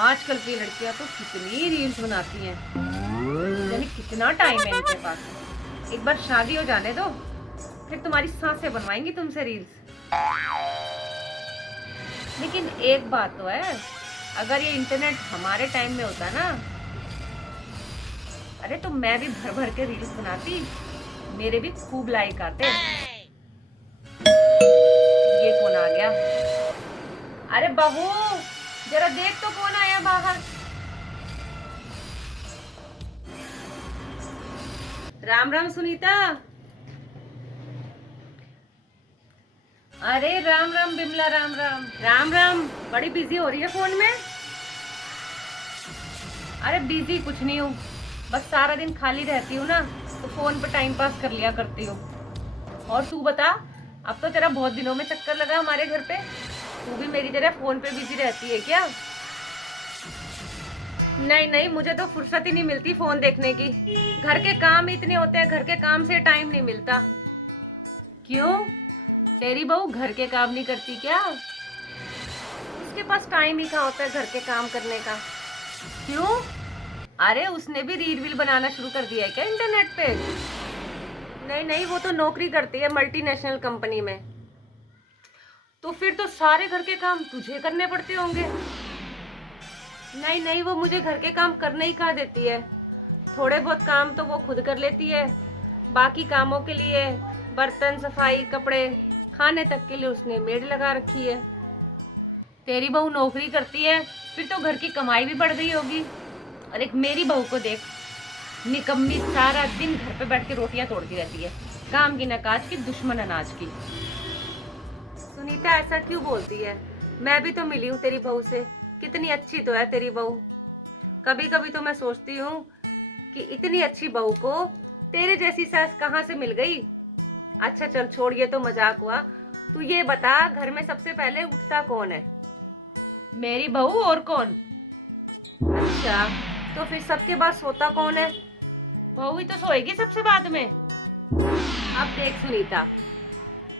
आजकल की लड़कियां तो कितनी रील्स बनाती हैं, यानी कितना टाइम है इनके पास। एक बार शादी हो जाने दो, फिर तुम्हारी सांसें बनवाएंगी तुमसे रील्स। लेकिन एक बात तो है, अगर ये इंटरनेट हमारे टाइम में होता ना, अरे तो मैं भी भर भर के रील्स बनाती, मेरे भी खूब लाइक आते। ये कौन आ गया? अरे बहू, जरा देख तो कौन आया बाहर। राम राम सुनीता। अरे राम राम बिमला, राम राम राम राम। बड़ी बिजी हो रही है फोन में। अरे बिजी कुछ नहीं हूँ, बस सारा दिन खाली रहती हूँ ना, तो फोन पे टाइम पास कर लिया करती हूँ। और तू बता, अब तो तेरा बहुत दिनों में चक्कर लगा हमारे घर पे। तू भी मेरी तरह फोन पे बिजी रहती है क्या? नहीं नहीं, मुझे तो फुर्सत ही नहीं मिलती फोन देखने की। घर के काम इतने होते हैं, घर के काम से टाइम नहीं मिलता। क्यों, तेरी बहू घर के काम नहीं करती क्या? उसके पास टाइम ही कहाँ होता है घर के काम करने का। क्यों? अरे उसने भी रील वील बनाना शुरू कर दिया है क्या इंटरनेट पे? नहीं नहीं, वो तो नौकरी करती है मल्टीनेशनल कंपनी में। तो फिर तो सारे घर के काम तुझे करने पड़ते होंगे। नहीं नहीं, वो मुझे घर के काम करने ही कहा देती है। थोड़े बहुत काम तो वो खुद कर लेती है, बाकी कामों के लिए, बर्तन सफाई कपड़े खाने तक के लिए उसने मेड लगा रखी है। तेरी बहू नौकरी करती है, फिर तो घर की कमाई भी बढ़ गई होगी। और एक मेरी बहू को देख, निकम्मी, सारा दिन घर पे बैठ के रोटियां तोड़ती रहती है, काम की न काज की, दुश्मन अनाज की। सुनीता ऐसा क्यों बोलती है? मैं भी तो मिली हूँ तेरी बहू से, कितनी अच्छी तो है तेरी बहू। कभी कभी तो मैं सोचती हूँ कि इतनी अच्छी बहू को तेरे जैसी सास कहाँ से मिल गई। अच्छा चल छोड़, ये तो मजाक हुआ। तू ये बता, घर में सबसे पहले उठता कौन है? मेरी बहू, और कौन? अच्छा, तो फिर सबके बाद सोता कौन है? बहू ही तो सोएगी सबसे बाद में। अब देख सुनीता,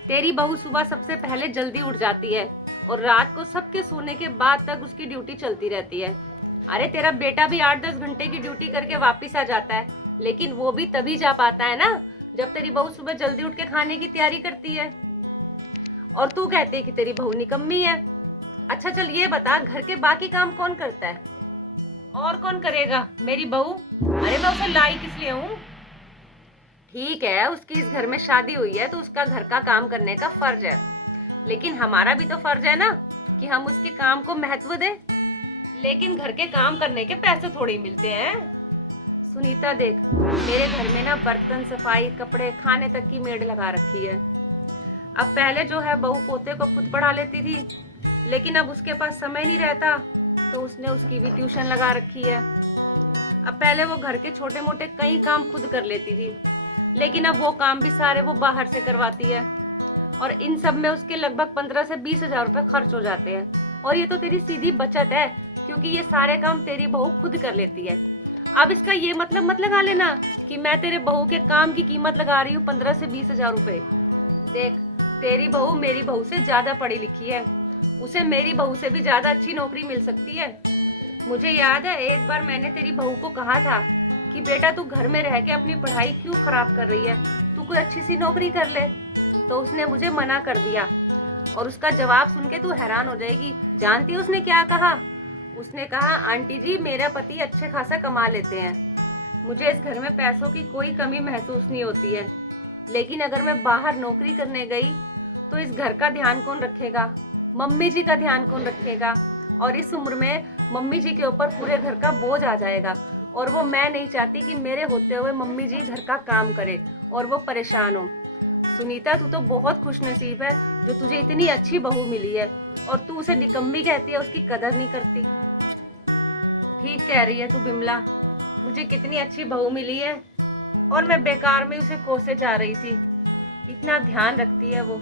तेरी बहू सुबह सबसे पहले जल्दी उठ जाती है और रात को सबके सोने के बाद तक उसकी ड्यूटी चलती रहती है। अरे तेरा बेटा भी 8-10 घंटे की ड्यूटी करके वापिस आ जाता है, लेकिन वो भी तभी जा पाता है ना जब तेरी बहू सुबह जल्दी उठ के खाने की तैयारी करती है। और तू कहती है कि तेरी बहू निकम्मी है। अच्छा चल ये बता, घर के बाकी काम कौन करता है? और कौन करेगा, मेरी बहू। अरे मैं उसे लाई किस लिए हूँ? ठीक है, उसकी इस घर में शादी हुई है तो उसका घर का काम करने का फर्ज है, लेकिन हमारा भी तो फर्ज है ना कि हम उसके काम को महत्व दें। लेकिन घर के काम करने के पैसे थोड़ी मिलते हैं। सुनीता देख, मेरे घर में ना बर्तन सफाई कपड़े खाने तक की मेड लगा रखी है। अब पहले जो है बहू पोते को खुद पढ़ा लेती थी, लेकिन अब उसके पास समय नहीं रहता, तो उसने उसकी भी ट्यूशन लगा रखी है। अब पहले वो घर के छोटे मोटे कई काम खुद कर लेती थी, लेकिन अब वो काम भी सारे वो बाहर से करवाती है, और इन सब में उसके लगभग 15 से 20 हजार रुपए खर्च हो जाते हैं। और ये तो तेरी सीधी बचत है, क्योंकि ये सारे काम तेरी बहू खुद कर लेती है। अब इसका ये मतलब मत लगा लेना कि मैं तेरे बहू के काम की कीमत लगा रही हूँ 15 से 20 हजार रुपए। देख, तेरी बहू मेरी बहू से ज्यादा पढ़ी लिखी है, उसे मेरी बहू से भी ज्यादा अच्छी नौकरी मिल सकती है। मुझे याद है एक बार मैंने तेरी बहू को कहा था कि बेटा तू घर में रह के अपनी पढ़ाई क्यों खराब कर रही है, तू कोई अच्छी सी नौकरी कर ले। तो उसने मुझे मना कर दिया, और उसका जवाब सुन के तू हैरान हो जाएगी। जानती है उसने क्या कहा? उसने कहा, आंटी जी मेरा पति अच्छे खासा कमा लेते हैं, मुझे इस घर में पैसों की कोई कमी महसूस नहीं होती है, लेकिन अगर मैं बाहर नौकरी करने गई तो इस घर का ध्यान कौन रखेगा, मम्मी जी का ध्यान कौन रखेगा? और इस उम्र में मम्मी जी के ऊपर पूरे घर का बोझ आ जाएगा, और वो मैं नहीं चाहती कि मेरे होते हुए मम्मी जी घर का काम करे और वो परेशान हो। सुनीता तू तो बहुत खुशनसीब है जो तुझे इतनी अच्छी बहू मिली है, और तू उसे निकम्मी कहती है, उसकी कदर नहीं करती। ठीक कह रही है तू बिमला, मुझे कितनी अच्छी बहू मिली है, और मैं बेकार में उसे कोसे जा रही थी। इतना ध्यान रखती है वो।